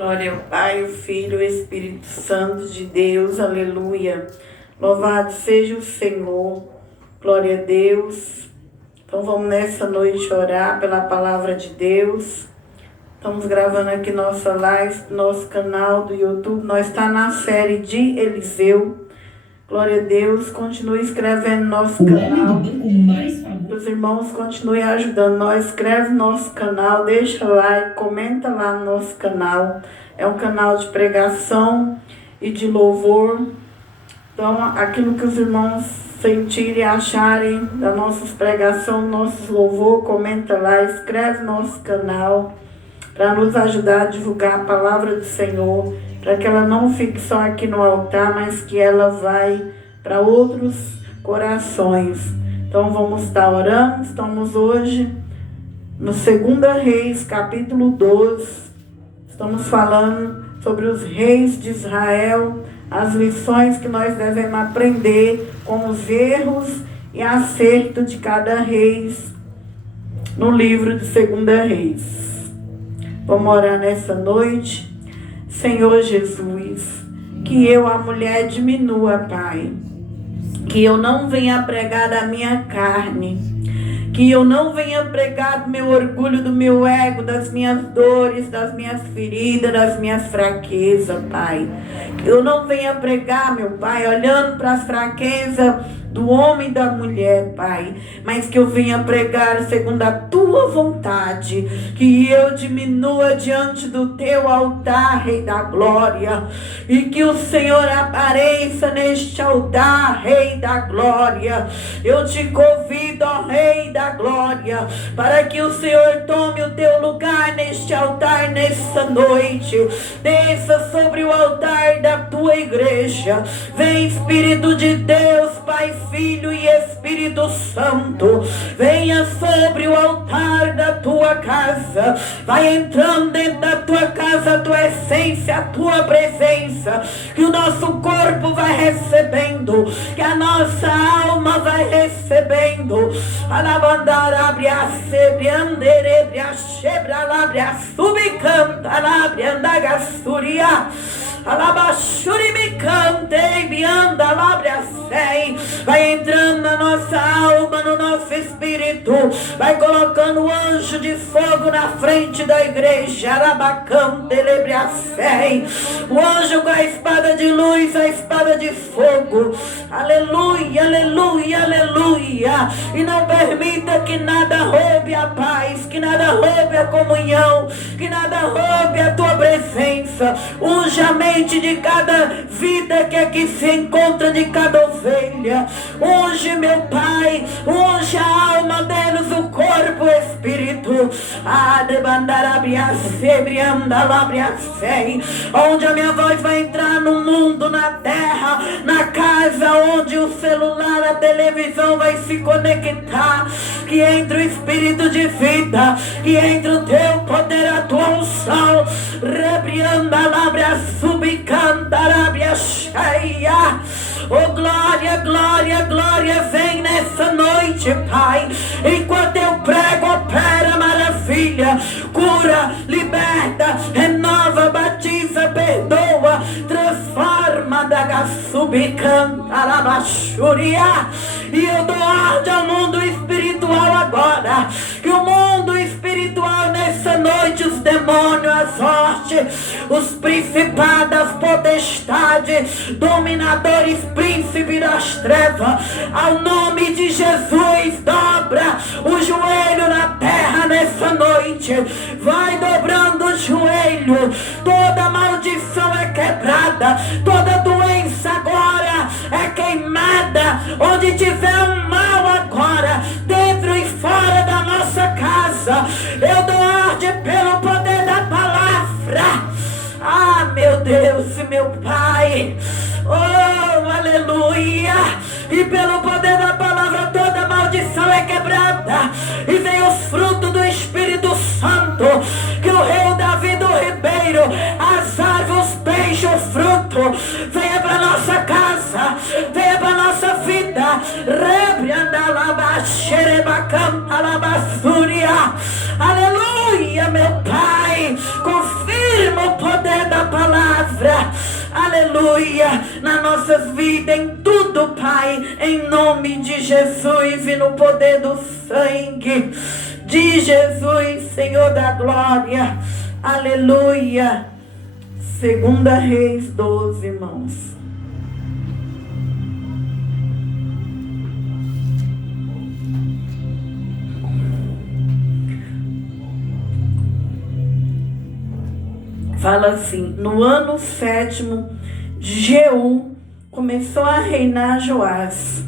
Glória ao Pai, o Filho e o Espírito Santo de Deus, aleluia. Louvado seja o Senhor, glória a Deus. Então vamos nessa noite orar pela palavra de Deus. Estamos gravando aqui nossa live, nosso canal do YouTube. Nós estamos na série de Eliseu. Glória a Deus, continue escrevendo nosso canal. Os irmãos continuem ajudando nós. Escreve nosso canal, deixa like, comenta lá no nosso canal. É um canal de pregação e de louvor. Então, aquilo que os irmãos sentirem e acharem das nossas pregações, nossos louvor, comenta lá, escreve nosso canal para nos ajudar a divulgar a palavra do Senhor, para que ela não fique só aqui no altar, mas que ela vai para outros corações. Então vamos estar orando. Estamos hoje no 2 Reis, capítulo 12. Estamos falando sobre os reis de Israel, as lições que nós devemos aprender com os erros e acertos de cada rei no livro de 2 Reis. Vamos orar nessa noite. Senhor Jesus, que eu, a mulher, diminua, Pai. Que eu não venha pregar da minha carne. Que eu não venha pregar do meu orgulho, do meu ego, das minhas dores, das minhas feridas, das minhas fraquezas, Pai. Que eu não venha pregar, meu Pai, olhando para as fraquezas do homem e da mulher, Pai, mas que eu venha pregar segundo a tua vontade, que eu diminua diante do teu altar, Rei da Glória, e que o Senhor apareça neste altar, Rei da Glória. Eu te convido, ó Rei da Glória, para que o Senhor tome o teu lugar neste altar, nessa noite. Desça sobre o altar da tua igreja. Vem, Espírito de Deus, Pai, Filho e Espírito Santo, venha sobre o altar da tua casa, vai entrando dentro da tua casa, a tua essência, a tua presença, que o nosso corpo vai recebendo, que a nossa alma vai recebendo. Alabandarabria sebrianderebria shebralabria subicanta labria andagasuria. Alabashuri me cantei, bianda labria sei. Vai entrando na nossa alma, no nosso espírito, vai colocando o anjo de fogo na frente da igreja. Alabacante lebria sei. O anjo com a espada de luz, a espada de fogo. Aleluia, aleluia, aleluia. E não permita que nada roube a paz, que nada roube a comunhão, que nada roube a tua presença. Unja a mente de cada vida que aqui se encontra, de cada ovelha. Unge, meu Pai, unge a alma deles, o corpo, o espírito. Onde a minha voz vai entrar no mundo, na terra, na casa, onde o celular, a televisão vai se conectar. Que entre o espírito de vida, que entre o teu poder, a tua unção. Rebrianda labria subicanta labria cheia. Oh, glória, glória, glória, vem nessa noite, Pai. Enquanto eu prego, opera maravilha, cura, liberta, renova, batiza, perdoa, transforma, daga subicanta labachuria. E eu dou ordem ao mundo espiritual agora, que o mundo espiritual nessa noite, os demônios, as hostes, os principados, as potestades, dominadores, príncipes das trevas, ao nome de Jesus, dobra o joelho na terra nessa noite. Vai dobrando o joelho, toda maldição é quebrada, toda doença agora é queimada. Onde tiver um mal agora, dentro e fora da nossa casa, eu dou ordem pelo poder da palavra. Ah, meu Deus e meu Pai, oh, aleluia. E pelo poder da palavra toda maldição é quebrada, e vem os frutos do Espírito Santo, que o rei Davi do Ribeiro, as árvores, os peixes, o fruto, venha para nossa casa, venha para nossa vida. Aleluia, meu Pai, confirma o poder da palavra, aleluia, nas nossas vidas, em tudo, Pai, em nome de Jesus e no poder do sangue de Jesus, Senhor da glória, aleluia. 2 Reis 12, irmãos. Fala assim: no ano 7º de Jeú, começou a reinar Joás.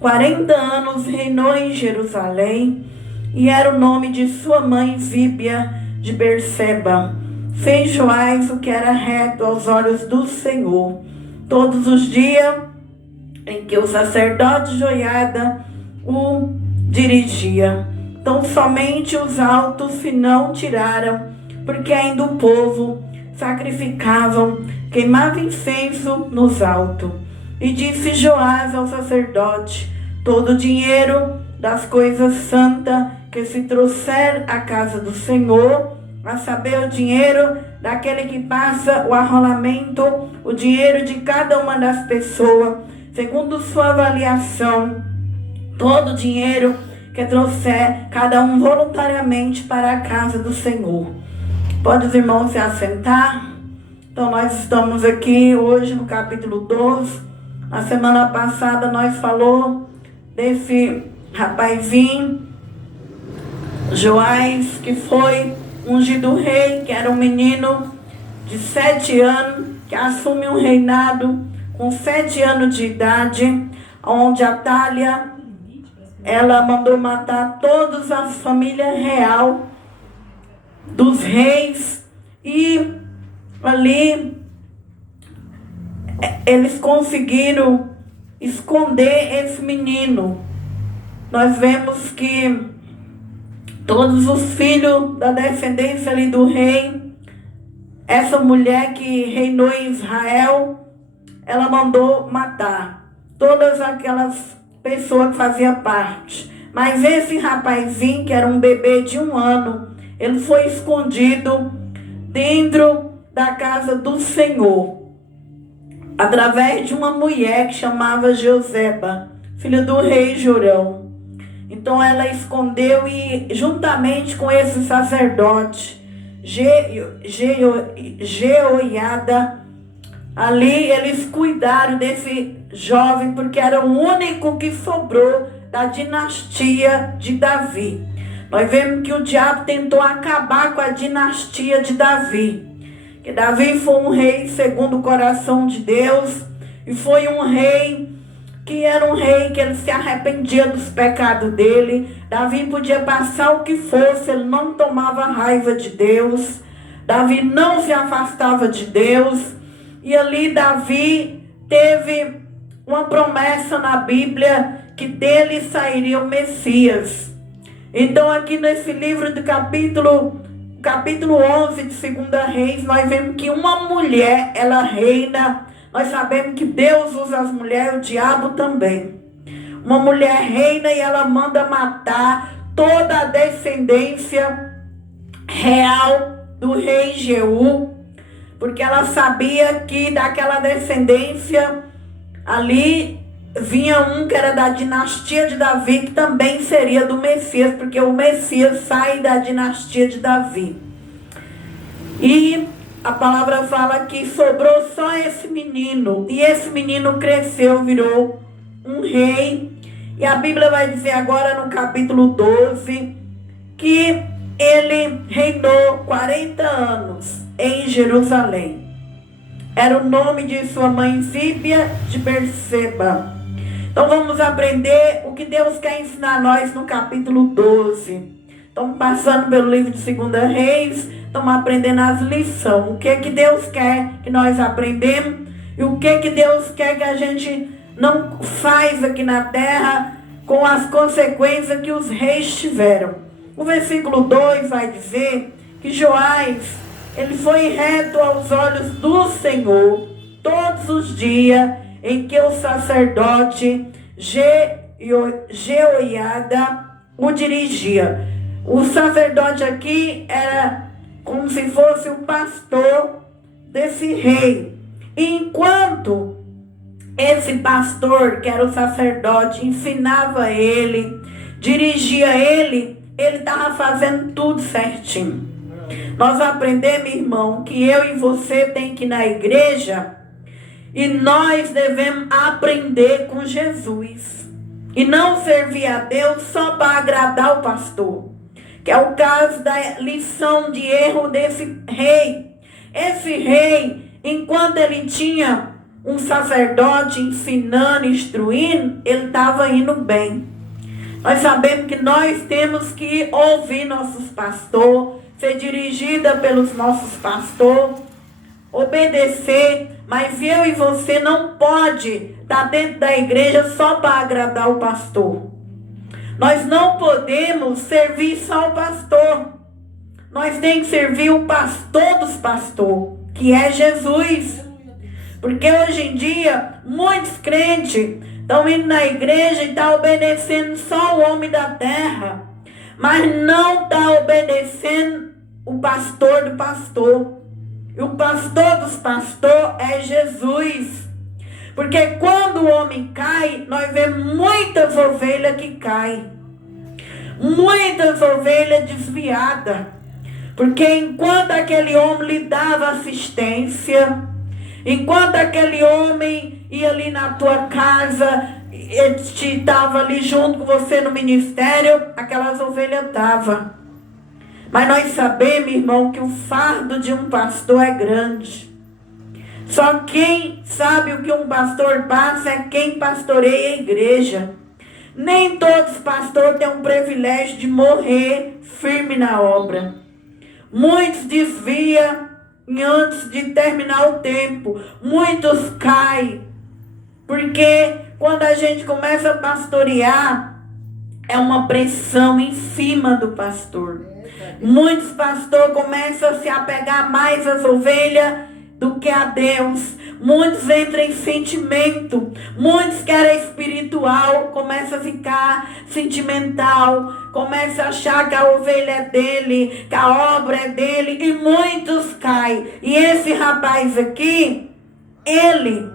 40 anos reinou em Jerusalém, e era o nome de sua mãe Zíbia de Berseba. Fez Joás o que era reto aos olhos do Senhor, todos os dias em que o sacerdote Joiada o dirigia. Então somente os altos se não tiraram, porque ainda o povo sacrificavam, queimava incenso nos altos. E disse Joás ao sacerdote: todo o dinheiro das coisas santas que se trouxer à casa do Senhor, a saber, o dinheiro daquele que passa o arrolamento, o dinheiro de cada uma das pessoas, segundo sua avaliação, todo o dinheiro que trouxer, cada um voluntariamente para a casa do Senhor. Pode os irmãos se assentar? Então nós estamos aqui hoje no capítulo 12. Na semana passada nós falou desse rapazinho, Joás, que foi ungido rei, que era um menino de 7 anos, que assume um reinado com 7 anos de idade, onde Atália, ela mandou matar toda a família real dos reis, e ali eles conseguiram esconder esse menino. Nós vemos que todos os filhos da descendência ali do rei, essa mulher que reinou em Israel, ela mandou matar todas aquelas pessoas que faziam parte. Mas esse rapazinho, que era um bebê de 1 ano, ele foi escondido dentro da casa do Senhor, através de uma mulher que chamava Joseba, filha do rei Jorão. Então ela escondeu, e juntamente com esse sacerdote Jeoiada, ali eles cuidaram desse jovem, porque era o único que sobrou da dinastia de Davi. Nós vemos que o diabo tentou acabar com a dinastia de Davi. Que Davi foi um rei segundo o coração de Deus, e foi um rei que era um rei que ele se arrependia dos pecados dele. Davi podia passar o que fosse, ele não tomava raiva de Deus. Davi não se afastava de Deus. E ali Davi teve uma promessa na Bíblia, que dele sairia o Messias. Então aqui nesse livro do capítulo 11 de 2 Reis, nós vemos que uma mulher, ela reina. Nós sabemos que Deus usa as mulheres, o diabo também. Uma mulher reina, e ela manda matar toda a descendência real do rei Jeú, porque ela sabia que daquela descendência ali vinha um que era da dinastia de Davi, que também seria do Messias, porque o Messias sai da dinastia de Davi. E a palavra fala que sobrou só esse menino, e esse menino cresceu, virou um rei. E a Bíblia vai dizer agora no capítulo 12 que ele reinou 40 anos em Jerusalém. Era o nome de sua mãe Zíbia de Berseba. Então vamos aprender o que Deus quer ensinar a nós no capítulo 12. Estamos passando pelo livro de 2 Reis, estamos aprendendo as lições. O que é que Deus quer que nós aprendemos, e o que é que Deus quer que a gente não faz aqui na terra com as consequências que os reis tiveram. O versículo 2 vai dizer que Joás, ele foi reto aos olhos do Senhor todos os dias em que o sacerdote Jeoiada o dirigia. O sacerdote aqui era como se fosse o pastor desse rei. Enquanto esse pastor, que era o sacerdote, ensinava ele, dirigia ele estava fazendo tudo certinho. Nós aprendemos, irmão, que eu e você tem que ir na igreja e nós devemos aprender com Jesus. E não servir a Deus só para agradar o pastor. Que é o caso da lição de erro desse rei. Esse rei, enquanto ele tinha um sacerdote ensinando, instruindo, ele estava indo bem. Nós sabemos que nós temos que ouvir nossos pastores, ser dirigida pelos nossos pastores, obedecer, mas eu e você não pode estar dentro da igreja só para agradar o pastor. Nós não podemos servir só o pastor. Nós temos que servir o pastor dos pastores, que é Jesus. Porque hoje em dia, muitos crentes estão indo na igreja e estão obedecendo só o homem da terra, mas não estão obedecendo o pastor do pastor. E o pastor dos pastores é Jesus. Porque quando o homem cai, nós vemos muitas ovelhas que caem. Muitas ovelhas desviadas. Porque enquanto aquele homem lhe dava assistência, enquanto aquele homem ia ali na tua casa, estava ali junto com você no ministério, aquelas ovelhas estavam. Mas nós sabemos, irmão, que o fardo de um pastor é grande. Só quem sabe o que um pastor passa é quem pastoreia a igreja. Nem todos os pastores têm um privilégio de morrer firme na obra. Muitos desviam antes de terminar o tempo. Muitos caem. Porque quando a gente começa a pastorear, é uma pressão em cima do pastor. Muitos pastores começam a se apegar mais às ovelhas do que a Deus. Muitos entram em sentimento. Muitos querem espiritual, começam a ficar sentimental, começam a achar que a ovelha é dele, que a obra é dele, e muitos caem. E esse rapaz aqui, ele,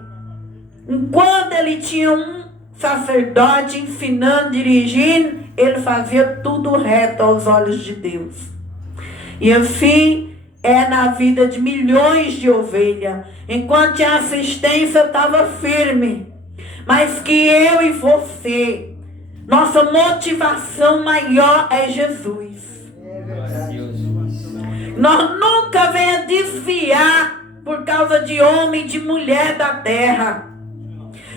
enquanto ele tinha um sacerdote ensinando, dirigindo, ele fazia tudo reto aos olhos de Deus. E assim é na vida de milhões de ovelhas. Enquanto tinha assistência, estava firme. Mas que eu e você, nossa motivação maior é Jesus. Nós nunca venhamos desviar por causa de homem e de mulher da terra.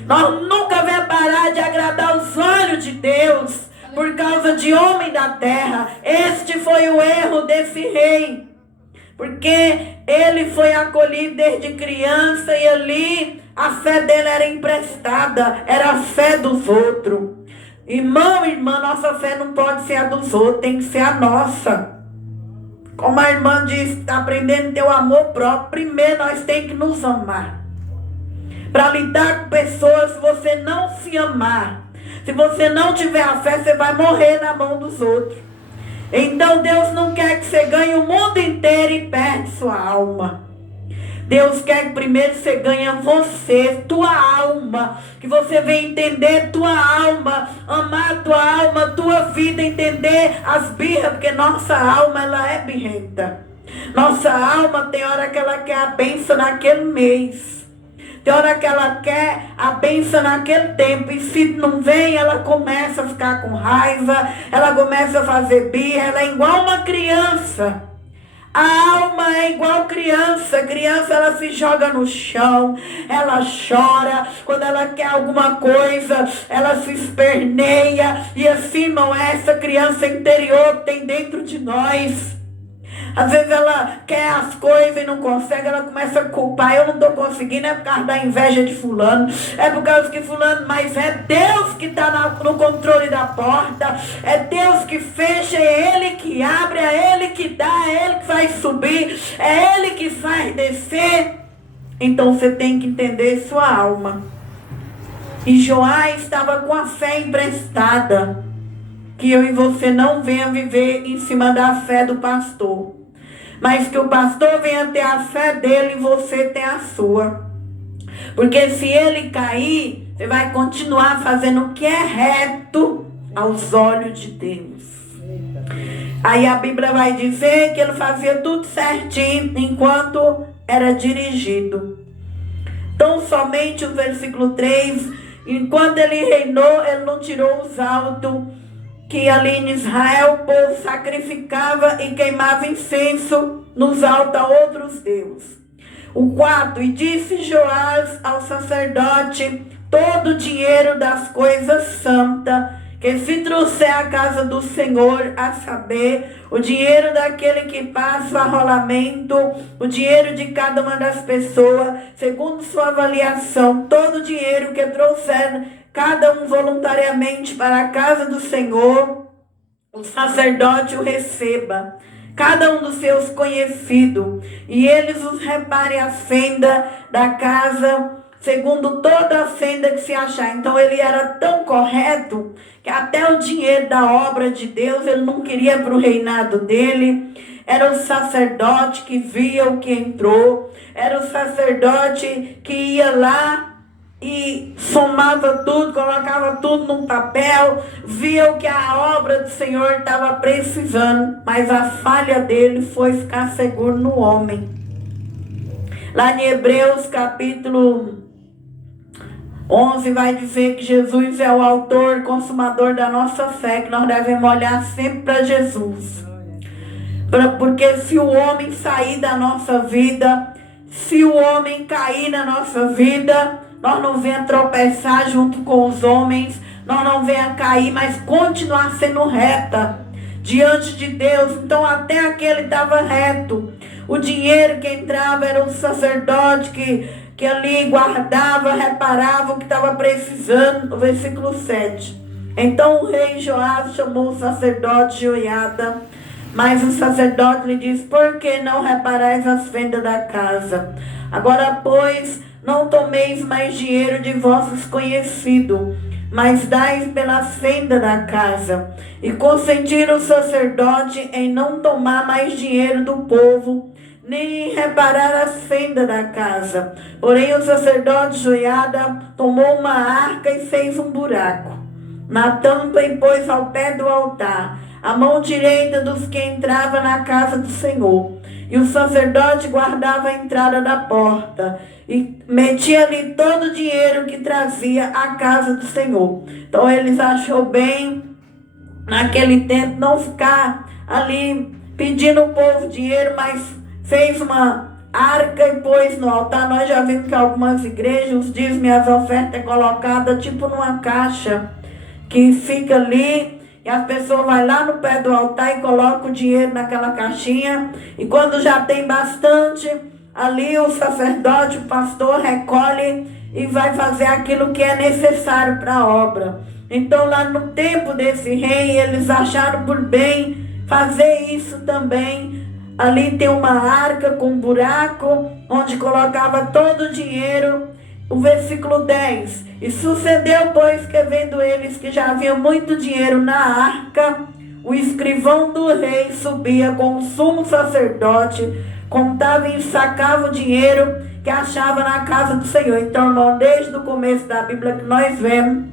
Nós nunca venhamos parar de agradar os olhos de Deus por causa de homem da terra. Este foi o erro desse rei. Porque ele foi acolhido desde criança e ali a fé dele era emprestada, era a fé dos outros. Irmão, irmã, nossa fé não pode ser a dos outros, tem que ser a nossa. Como a irmã diz, está aprendendo a ter o amor próprio. Primeiro nós temos que nos amar. Para lidar com pessoas, se você não se amar, se você não tiver a fé, você vai morrer na mão dos outros. Então Deus não quer que você ganhe o mundo inteiro e perde sua alma. Deus quer que primeiro você ganhe você, tua alma. Que você venha entender tua alma, amar tua alma, tua vida, entender as birras, porque nossa alma ela é birrenta. Nossa alma tem hora que ela quer a bênção naquele mês. Tem hora que ela quer a bênção naquele tempo. E se não vem, ela começa a ficar com raiva. Ela começa a fazer birra. Ela é igual uma criança. A alma é igual criança. Criança, ela se joga no chão. Ela chora. Quando ela quer alguma coisa, ela se esperneia. E assim, irmão, é essa criança interior que tem dentro de nós. Às vezes ela quer as coisas e não consegue, ela começa a culpar. Eu não estou conseguindo, é por causa da inveja de fulano, é por causa que fulano, mas é Deus que está no controle da porta, é Deus que fecha, é Ele que abre, é Ele que dá, é Ele que faz subir, é Ele que faz descer. Então você tem que entender sua alma. E Joás estava com a fé emprestada. Que eu e você não venha viver em cima da fé do pastor. mas que o pastor venha ter a fé dele e você tem a sua. Porque se ele cair, você vai continuar fazendo o que é reto aos olhos de Deus. Aí a Bíblia vai dizer que ele fazia tudo certinho enquanto era dirigido. Então somente o versículo 3, enquanto ele reinou, ele não tirou os altos, que ali em Israel o povo sacrificava e queimava incenso nos altos a outros deuses. O 4, e disse Joás ao sacerdote todo o dinheiro das coisas santas, que se trouxer à casa do Senhor, a saber, o dinheiro daquele que passa o arrolamento, o dinheiro de cada uma das pessoas, segundo sua avaliação, todo o dinheiro que trouxer cada um voluntariamente para a casa do Senhor, o sacerdote o receba, cada um dos seus conhecidos, e eles os reparem a fenda da casa, segundo toda a fenda que se achar. Então ele era tão correto que até o dinheiro da obra de Deus ele não queria para o reinado dele. Era o sacerdote que via o que entrou, era o sacerdote que ia lá e somava tudo, colocava tudo num papel, via o que a obra do Senhor estava precisando, mas a falha dele foi ficar seguro no homem. Lá em Hebreus capítulo 11 vai dizer que Jesus é o autor e consumador da nossa fé, que nós devemos olhar sempre para Jesus. Porque se o homem sair da nossa vida, se o homem cair na nossa vida, nós não venhamos tropeçar junto com os homens, nós não venhamos cair, mas continuar sendo reta diante de Deus. Então até aquele estava reto. O dinheiro que entrava era o sacerdote que ali guardava, reparava o que estava precisando. No versículo 7. Então o rei Joás chamou o sacerdote Joiada, mas o sacerdote lhe disse: por que não reparais as fendas da casa? Agora, pois, não tomeis mais dinheiro de vossos conhecidos, mas dais pelas fendas da casa. E consentiram o sacerdote em não tomar mais dinheiro do povo, nem em reparar as fendas da casa. Porém o sacerdote Joiada tomou uma arca e fez um buraco na tampa e pôs ao pé do altar, a mão direita dos que entravam na casa do Senhor. E o sacerdote guardava a entrada da porta e metia ali todo o dinheiro que trazia à casa do Senhor. Então eles achou bem, naquele tempo, não ficar ali pedindo o povo dinheiro, mas fez uma arca e pôs no altar. Nós já vimos que algumas igrejas, os dízimos e as ofertas é colocada tipo numa caixa que fica ali. E a pessoa vai lá no pé do altar e coloca o dinheiro naquela caixinha. E quando já tem bastante, ali o sacerdote, o pastor, recolhe e vai fazer aquilo que é necessário para a obra. Então lá no tempo desse rei, eles acharam por bem fazer isso também. Ali tem uma arca com um buraco, onde colocava todo o dinheiro. O versículo 10. E sucedeu, pois, que vendo eles que já havia muito dinheiro na arca, o escrivão do rei subia com o sumo sacerdote, contava e sacava o dinheiro que achava na casa do Senhor. Então, irmão, desde o começo da Bíblia que nós vemos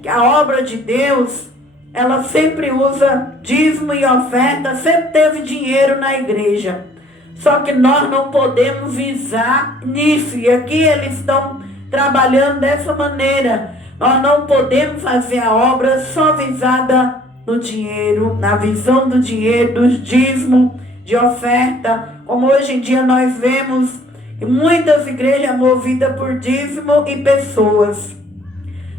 que a obra de Deus, ela sempre usa dízimo e oferta, sempre teve dinheiro na igreja. Só que nós não podemos visar nisso. E aqui eles estão trabalhando dessa maneira. Nós não podemos fazer a obra só visada no dinheiro, na visão do dinheiro, dos dízimos, de oferta, como hoje em dia nós vemos em muitas igrejas movidas por dízimo e pessoas.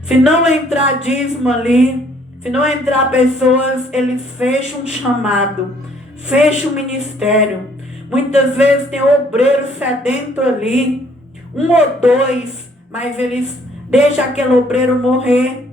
Se não entrar dízimo ali, se não entrar pessoas, eles fecham um chamado, fecham um ministério. Muitas vezes tem obreiro sedento ali, 1 ou 2, mas eles deixam aquele obreiro morrer,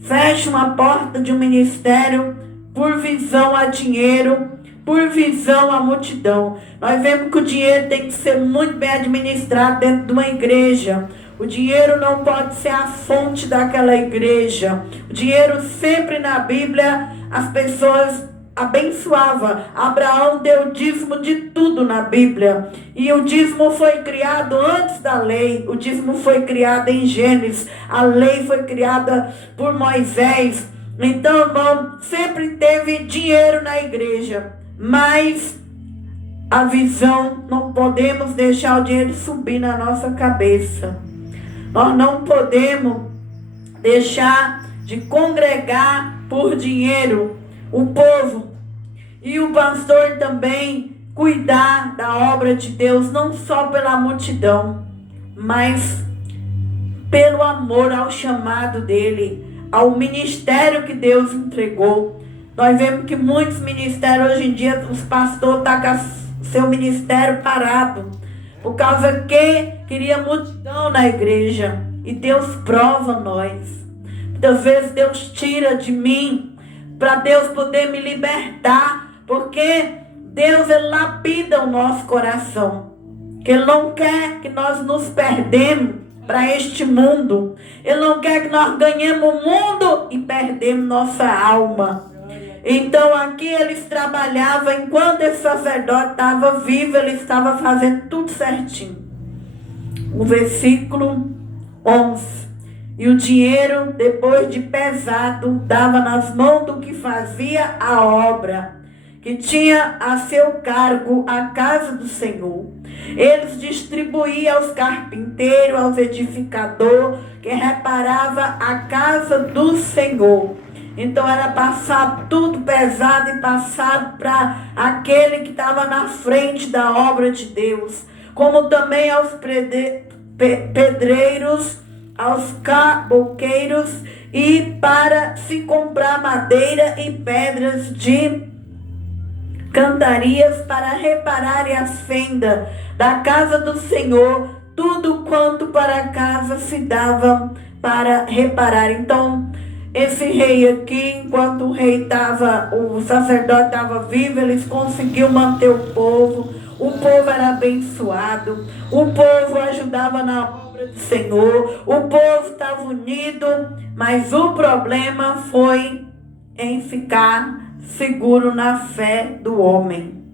fecham a porta de um ministério por visão a dinheiro, por visão à multidão. Nós vemos que o dinheiro tem que ser muito bem administrado dentro de uma igreja. O dinheiro não pode ser a fonte daquela igreja. O dinheiro sempre na Bíblia, as pessoas abençoava. Abraão deu dízimo de tudo na Bíblia. E o dízimo foi criado antes da lei. O dízimo foi criado em Gênesis. A lei foi criada por Moisés. Então, irmão, sempre teve dinheiro na igreja. Mas a visão, não podemos deixar o dinheiro subir na nossa cabeça. Nós não podemos deixar de congregar por dinheiro o povo. E o pastor também cuidar da obra de Deus, não só pela multidão, mas pelo amor ao chamado dele, ao ministério que Deus entregou. Nós vemos que muitos ministérios hoje em dia, os pastores estão com seu ministério parado, por causa que queria multidão na igreja. E Deus prova nós. Muitas vezes Deus tira de mim, para Deus poder me libertar, porque Deus, Ele lapida o nosso coração, que Ele não quer que nós nos perdemos para este mundo. Ele não quer que nós ganhemos o mundo e perdemos nossa alma. Então aqui eles trabalhavam, enquanto esse sacerdote estava vivo, ele estava fazendo tudo certinho. O versículo 11. E o dinheiro, depois de pesado, dava nas mãos do que fazia a obra, que tinha a seu cargo a casa do Senhor. Eles distribuíam aos carpinteiros, aos edificadores, que reparava a casa do Senhor. Então era passado tudo pesado e passado para aquele que estava na frente da obra de Deus. Como também aos pedreiros, aos caboqueiros, e para se comprar madeira e pedras de cantarias para repararem as fendas da casa do Senhor, tudo quanto para a casa se davam para reparar. Então, esse rei aqui, enquanto o sacerdote estava vivo, eles conseguiam manter o povo era abençoado, o povo ajudava na obra do Senhor, o povo estava unido, mas o problema foi em ficar seguro na fé do homem.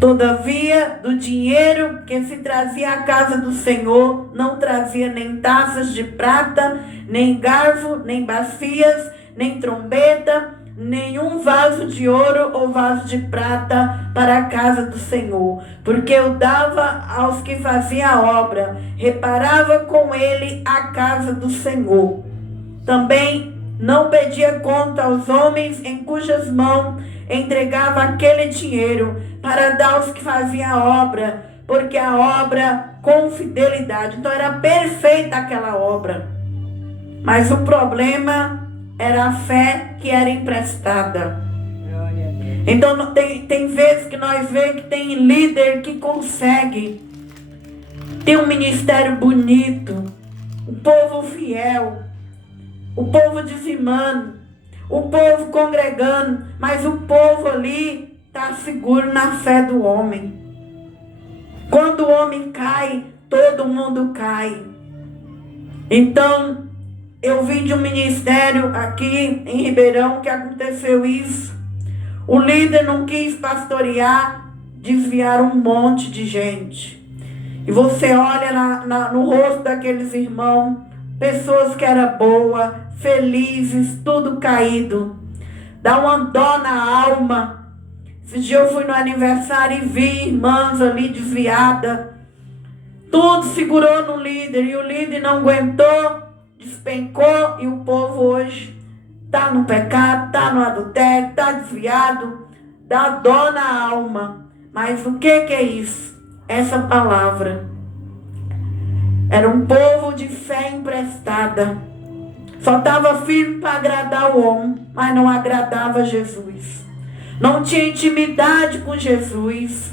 Todavia, do dinheiro que se trazia à casa do Senhor, não trazia nem taças de prata, nem garfo, nem bacias, nem trombeta, nenhum vaso de ouro ou vaso de prata para a casa do Senhor, porque eu dava aos que faziam a obra, reparava com ele a casa do Senhor. Também não pedia conta aos homens em cujas mãos entregava aquele dinheiro, para dar aos que faziam a obra, porque a obra com fidelidade. Então era perfeita aquela obra, mas o problema era a fé que era emprestada. Então tem vezes que nós vemos que tem líder que consegue ter um ministério bonito, o povo fiel, o povo dizimando, o povo congregando, mas o povo ali está seguro na fé do homem. Quando o homem cai, todo mundo cai. Então, eu vim de um ministério aqui em Ribeirão que aconteceu isso. O líder não quis pastorear, desviaram um monte de gente. E você olha no rosto daqueles irmãos, pessoas que eram boas, felizes, tudo caído. Dá uma dó na alma. Esse dia eu fui no aniversário e vi irmãs ali desviadas. Tudo segurou no líder e o líder não aguentou, despencou, e o povo hoje está no pecado, está no adultério, está desviado. Dá dó na alma. Mas o que é isso? Essa palavra. Era um povo de fé emprestada. Só estava firme para agradar o homem, mas não agradava Jesus. Não tinha intimidade com Jesus.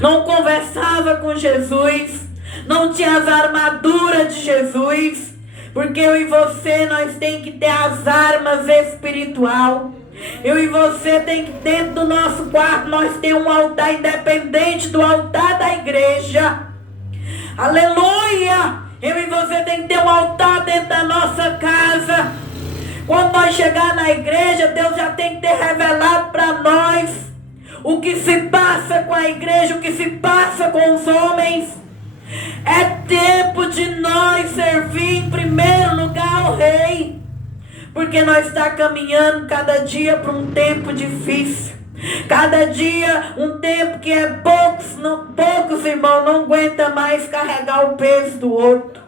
Não conversava com Jesus. Não tinha as armaduras de Jesus. Porque eu e você, nós temos que ter as armas espirituais. Eu e você tem que, dentro do nosso quarto, nós temos um altar independente do altar da igreja. Aleluia! Eu e você tem que ter um altar dentro da nossa casa. Quando nós chegar na igreja, Deus já tem que ter revelado para nós o que se passa com a igreja, o que se passa com os homens. É tempo de nós servir em primeiro lugar ao Rei, porque nós estamos caminhando cada dia para um tempo difícil. Cada dia um tempo que poucos irmãos não aguentam mais carregar o peso do outro.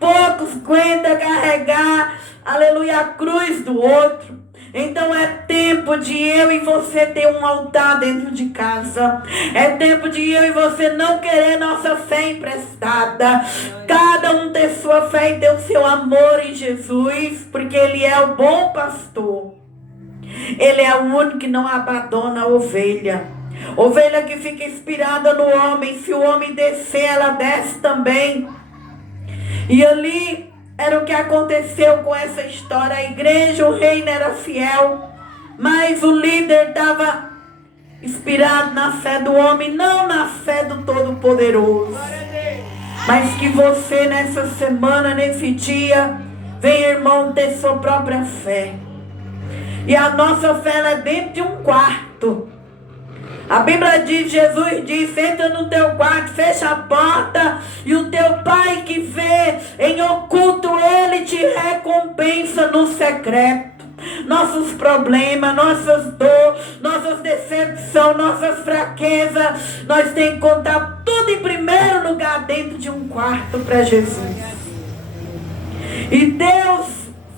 Poucos aguentam carregar, aleluia, a cruz do outro. Então é tempo de eu e você ter um altar dentro de casa. É tempo de eu e você não querer nossa fé emprestada. Cada um ter sua fé e ter o seu amor em Jesus, porque Ele é o bom pastor. Ele é o único que não abandona a ovelha. Ovelha que fica inspirada no homem. Se o homem descer, ela desce também. E ali era o que aconteceu com essa história. A igreja, o reino era fiel, mas o líder estava inspirado na fé do homem, não na fé do Todo-Poderoso. Mas que você nessa semana, nesse dia, venha, irmão, ter sua própria fé. E a nossa fé ela é dentro de um quarto. A Bíblia diz, Jesus diz, entra no teu quarto, fecha a porta, e o teu Pai que vê em oculto, Ele te recompensa no secreto. Nossos problemas, nossas dores, nossas decepções, nossas fraquezas, nós temos que contar tudo em primeiro lugar dentro de um quarto para Jesus. E Deus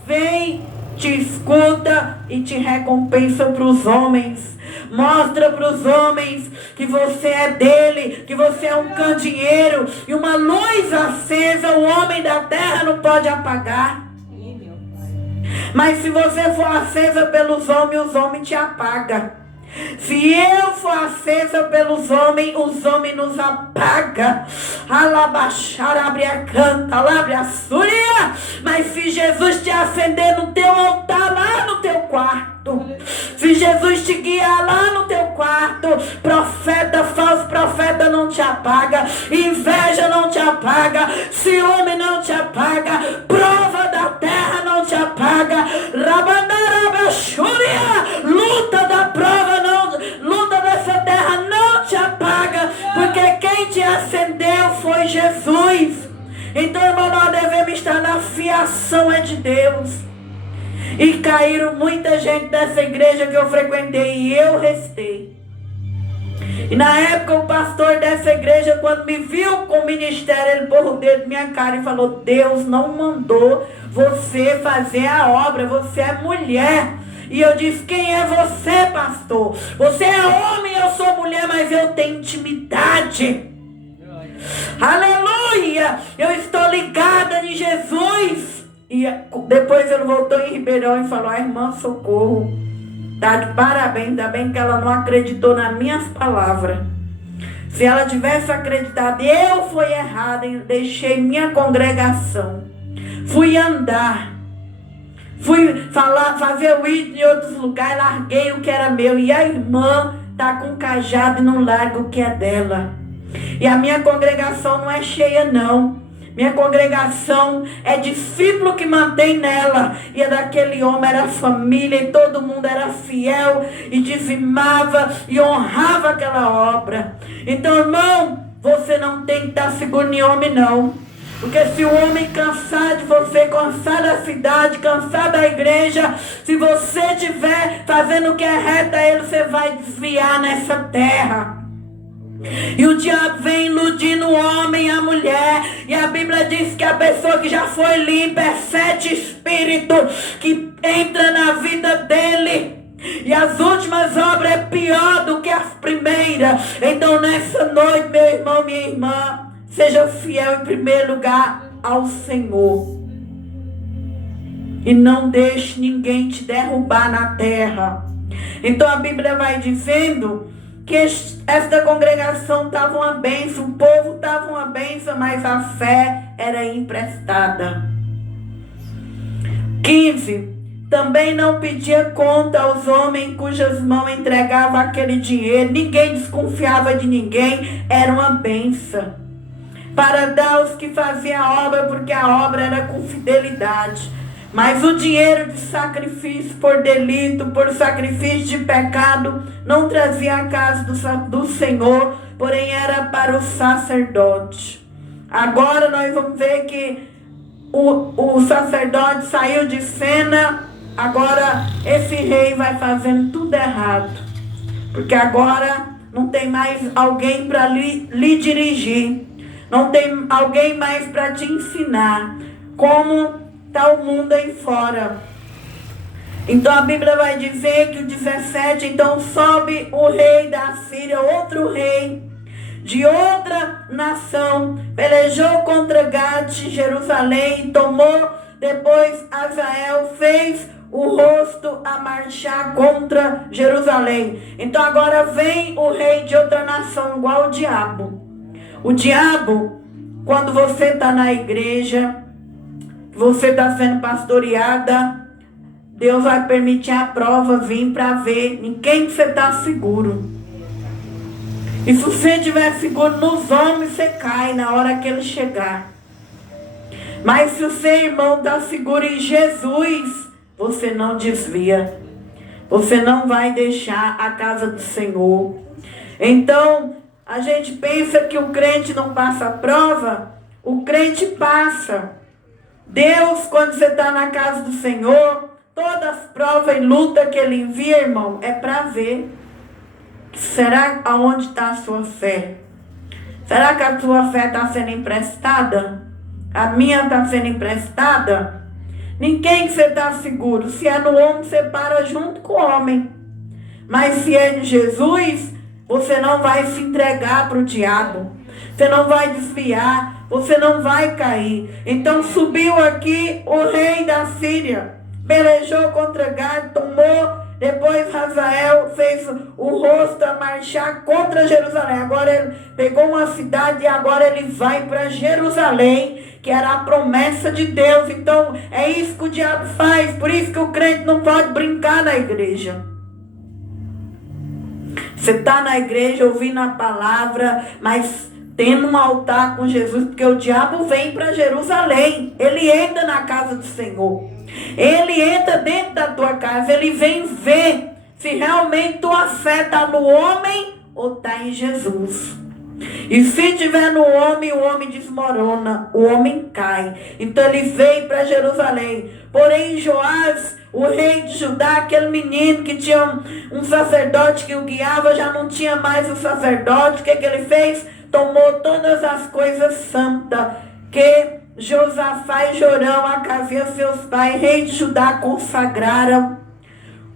vem, te escuta e te recompensa para os homens. Mostra para os homens que você é dele, que você é um candeeiro e uma luz acesa, o homem da terra não pode apagar. Mas se você for acesa pelos homens, os homens te apagam. Se eu for acesa pelos homens, os homens nos apagam. Alabaxar, abre a canta, abre a súria. Mas se Jesus te acender no teu altar, lá no teu quarto, se Jesus te guiar lá no teu quarto, profeta, falso profeta não te apaga, inveja não te apaga, ciúme não te apaga, prova da terra não te apaga, rabandarabachúria, luta da prova não, luta dessa terra não te apaga, porque quem te acendeu foi Jesus. Então, irmão, nós devemos estar na fiação de Deus. E caíram muita gente dessa igreja que eu frequentei e eu restei. E na época o pastor dessa igreja, quando me viu com o ministério, ele pôs o dedo na minha cara e falou: Deus não mandou você fazer a obra, você é mulher. E eu disse: quem é você, pastor? Você é homem, eu sou mulher, mas eu tenho intimidade. Aleluia! Eu estou ligada em Jesus. E depois ele voltou em Ribeirão e falou: a irmã Socorro tá de parabéns, ainda bem que ela não acreditou nas minhas palavras. Se ela tivesse acreditado, eu fui errada, eu deixei minha congregação, fui andar, fui fazer o ir em outros lugares, larguei o que era meu, e a irmã tá com cajado e não larga o que é dela. E a minha congregação não é cheia não. Minha congregação é discípulo que mantém nela. E daquele homem era família, e todo mundo era fiel, e dizimava, e honrava aquela obra. Então, irmão, você não tem que estar seguro em homem não. Porque se o homem cansar de você, cansar da cidade, cansar da igreja, se você estiver fazendo o que é reto a ele, você vai desviar nessa terra. E o diabo vem iludindo o homem e a mulher. E a Bíblia diz que a pessoa que já foi limpa é 7 espíritos que entra na vida dele. E as últimas obras é pior do que as primeiras. Então nessa noite, meu irmão, minha irmã, seja fiel em primeiro lugar ao Senhor. E não deixe ninguém te derrubar na terra. Então a Bíblia vai dizendo que esta congregação estava uma bênção, o povo estava uma bênção, mas a fé era emprestada. 15. Também não pedia conta aos homens cujas mãos entregavam aquele dinheiro. Ninguém desconfiava de ninguém, era uma bênção. Para dar aos que faziam a obra, porque a obra era com fidelidade. Mas o dinheiro de sacrifício por delito, por sacrifício de pecado, não trazia a casa do Senhor, porém era para o sacerdote. Agora nós vamos ver que o sacerdote saiu de cena. Agora esse rei vai fazendo tudo errado, porque agora não tem mais alguém para lhe dirigir, não tem alguém mais para te ensinar como está o mundo aí fora. Então a Bíblia vai dizer que o 17, então sobe o rei da Síria, outro rei de outra nação, pelejou contra Gate, Jerusalém, e tomou. Depois Hazael fez o rosto a marchar contra Jerusalém. Então agora vem o rei de outra nação, igual o diabo. O diabo, quando você está na igreja, você está sendo pastoreada, Deus vai permitir a prova vir para ver em quem você está seguro. E se você estiver seguro nos homens, você cai na hora que ele chegar. Mas se o seu irmão está seguro em Jesus, você não desvia. Você não vai deixar a casa do Senhor. Então, a gente pensa que o crente não passa prova. O crente passa. Deus, quando você está na casa do Senhor, todas as provas e lutas que Ele envia, irmão, é para ver. Será aonde está a sua fé? Será que a sua fé está sendo emprestada? A minha está sendo emprestada? Ninguém que você está seguro. Se é no homem, você para junto com o homem. Mas se é de Jesus, você não vai se entregar para o diabo. Você não vai desviar. Você não vai cair. Então subiu aqui o rei da Síria. Pelejou contra Gade, tomou. Depois Hazael fez o rosto a marchar contra Jerusalém. Agora ele pegou uma cidade e agora ele vai para Jerusalém, que era a promessa de Deus. Então é isso que o diabo faz. Por isso que o crente não pode brincar na igreja. Você está na igreja ouvindo a palavra, mas tendo um altar com Jesus, porque o diabo vem para Jerusalém. Ele entra na casa do Senhor. Ele entra dentro da tua casa. Ele vem ver se realmente tua fé está no homem ou está em Jesus. E se estiver no homem, o homem desmorona, o homem cai. Então ele veio para Jerusalém. Porém Joás, o rei de Judá, aquele menino que tinha um sacerdote que o guiava, já não tinha mais o sacerdote. O que ele fez? Tomou todas as coisas santas que Josafá e Jorão, Acasias, seus pais, rei de Judá, consagraram,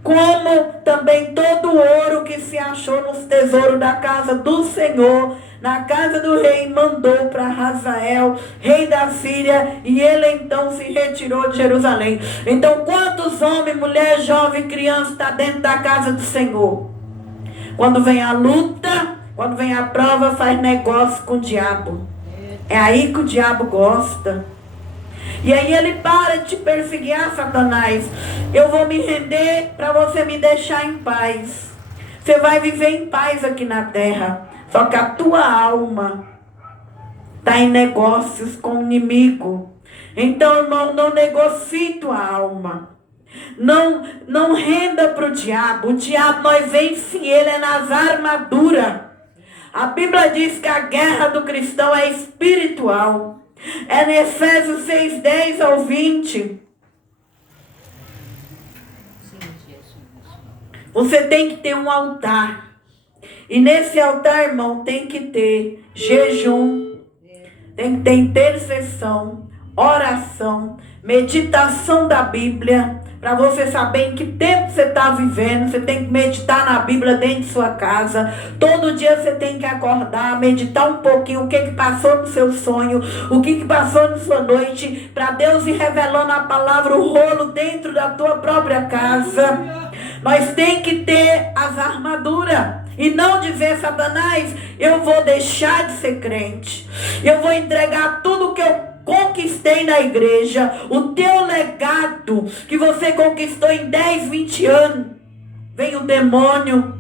como também todo o ouro que se achou nos tesouros da casa do Senhor, na casa do rei, mandou para Hazael, rei da Síria, e ele então se retirou de Jerusalém. Então, quantos homens, mulher, jovem, criança está dentro da casa do Senhor? Quando vem a luta, quando vem a prova, faz negócio com o diabo. É aí que o diabo gosta. E aí ele para de te perseguir, Satanás. Eu vou me render para você me deixar em paz. Você vai viver em paz aqui na terra. Só que a tua alma está em negócios com o inimigo. Então, irmão, não negocie tua alma. Não renda para o diabo. O diabo, nós vence ele é nas armaduras. A Bíblia diz que a guerra do cristão é espiritual. É em Efésios 6:10 ao 20. Você tem que ter um altar. E nesse altar, irmão, tem que ter jejum. Tem que ter intercessão, oração, meditação da Bíblia. Para você saber em que tempo você está vivendo, você tem que meditar na Bíblia dentro de sua casa. Todo dia você tem que acordar, meditar um pouquinho o que passou no seu sonho, o que passou na sua noite, para Deus ir revelando a palavra, o rolo dentro da tua própria casa. Nós tem que ter as armaduras. E não dizer, Satanás, eu vou deixar de ser crente. Eu vou entregar tudo que eu conquistei na igreja, o teu legado que você conquistou em 10, 20 anos. Vem o demônio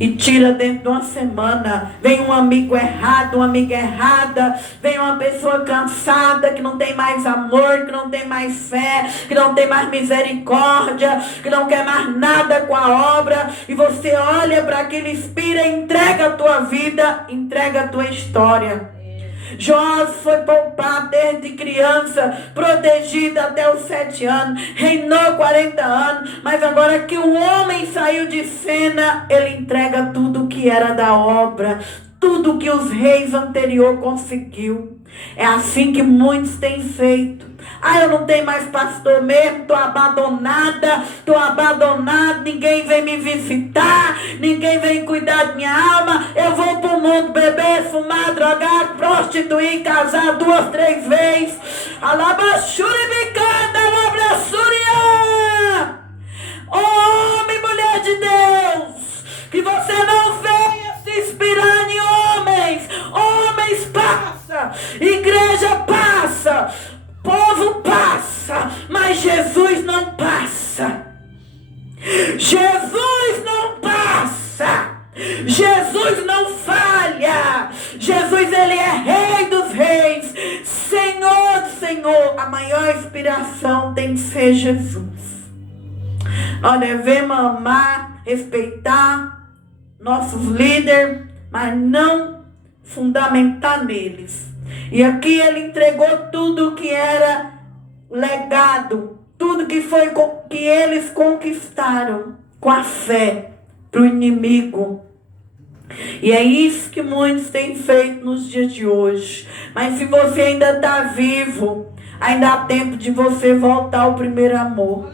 e tira dentro de uma semana. Vem um amigo errado, uma amiga errada, vem uma pessoa cansada, que não tem mais amor, que não tem mais fé, que não tem mais misericórdia, que não quer mais nada com a obra, e você olha para aquele espírito e entrega a tua vida, entrega a tua história. Joás foi poupado desde criança, protegido até os 7 anos, reinou 40 anos, mas agora que o homem saiu de cena, ele entrega tudo que era da obra, tudo que os reis anteriores conseguiu. É assim que muitos têm feito. Eu não tenho mais pastor mesmo, estou abandonada, ninguém vem me visitar, ninguém vem cuidar de minha alma, eu vou para o mundo beber, fumar, drogar, prostituir, casar 2, 3 vezes. Homem, mulher de Deus, que você não venha se inspirar em homens. Homens passa, igreja passa, povo passa, mas Jesus não passa. Jesus não passa. Jesus não falha. Jesus, ele é Rei dos Reis, Senhor do Senhor. A maior inspiração tem que ser Jesus. Nós devemos amar, respeitar nossos líderes, mas não fundamentar neles. E aqui ele entregou tudo que era legado, tudo que foi que eles conquistaram com a fé para o inimigo. E é isso que muitos têm feito nos dias de hoje. Mas se você ainda está vivo, ainda há tempo de você voltar ao primeiro amor.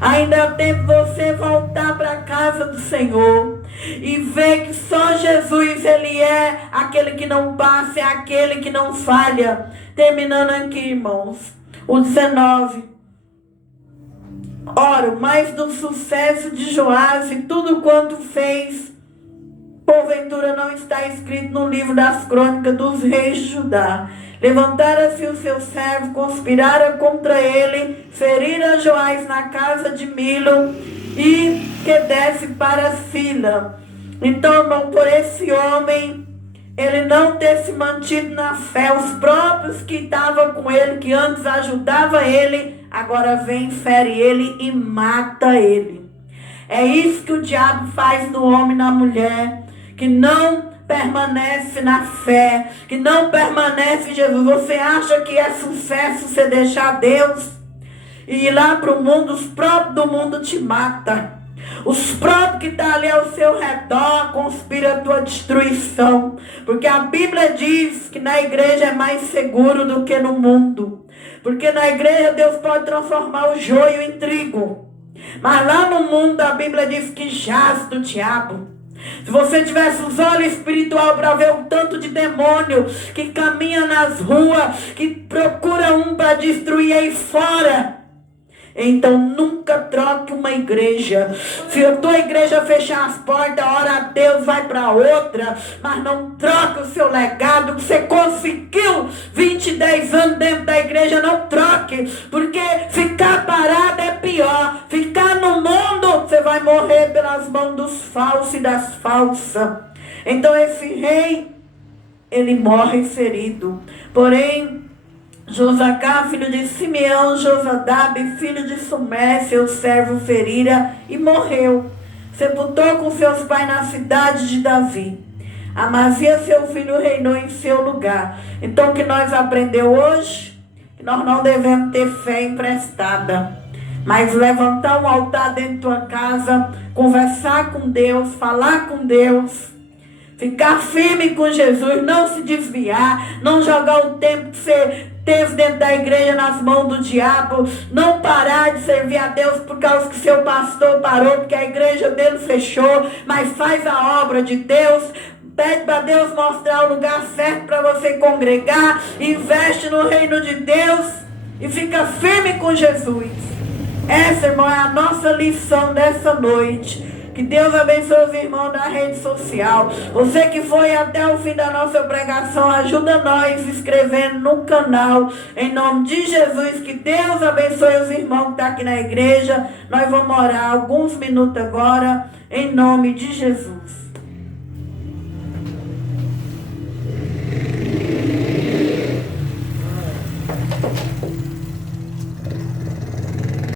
Ainda há tempo de você voltar para a casa do Senhor e ver que só Jesus, ele é aquele que não passa, é aquele que não falha. Terminando aqui, irmãos, o 19. Ora, mais do sucesso de Joás e tudo quanto fez, porventura não está escrito no livro das crônicas dos reis de Judá. Levantaram-se os seus servos, conspiraram contra ele, feriram Joás na casa de Milo e que desce para Sila. Então, irmão, por esse homem, ele não ter se mantido na fé, os próprios que estavam com ele, que antes ajudavam ele, agora vem, fere ele e mata ele. É isso que o diabo faz no homem e na mulher, que não permanece na fé, que não permanece em Jesus. Você acha que é sucesso você deixar Deus e ir lá para o mundo? Os próprios do mundo te matam. Os próprios que estão ali ao seu redor conspiram a tua destruição. Porque a Bíblia diz que na igreja é mais seguro do que no mundo. Porque na igreja Deus pode transformar o joio em trigo. Mas lá no mundo a Bíblia diz que jaz do diabo. Se você tivesse os olhos espirituais para ver o tanto de demônio que caminha nas ruas, que procura um para destruir aí fora, então nunca troque uma igreja. Se a tua igreja fechar as portas, ora a Deus, vai para outra, mas não troque o seu legado que você conseguiu 10 anos dentro da igreja. Não troque, porque ficar parado é pior. Ficar no mundo, você vai morrer pelas mãos dos falsos e das falsas. Então esse rei, ele morre ferido. Porém, Josacá, filho de Simeão, Josadabe, filho de Sumé, seu servo ferira e morreu. Sepultou com seus pais na cidade de Davi. Amazias, seu filho, reinou em seu lugar. Então o que nós aprendemos hoje? Que nós não devemos ter fé emprestada, mas levantar um altar dentro da tua casa, conversar com Deus, falar com Deus, ficar firme com Jesus, não se desviar, não jogar o tempo que você teve dentro da igreja nas mãos do diabo, não parar de servir a Deus por causa que seu pastor parou, porque a igreja dele fechou, mas faz a obra de Deus. Pede para Deus mostrar o lugar certo para você congregar, investe no reino de Deus e fica firme com Jesus. Essa, irmão, é a nossa lição dessa noite. Que Que Deus abençoe os irmãos da rede social. Você que foi até o fim da nossa pregação, ajuda nós escrevendo no canal. Em nome de Jesus, que Deus abençoe os irmãos que estão aqui na igreja. Nós vamos orar alguns minutos agora, em nome de Jesus.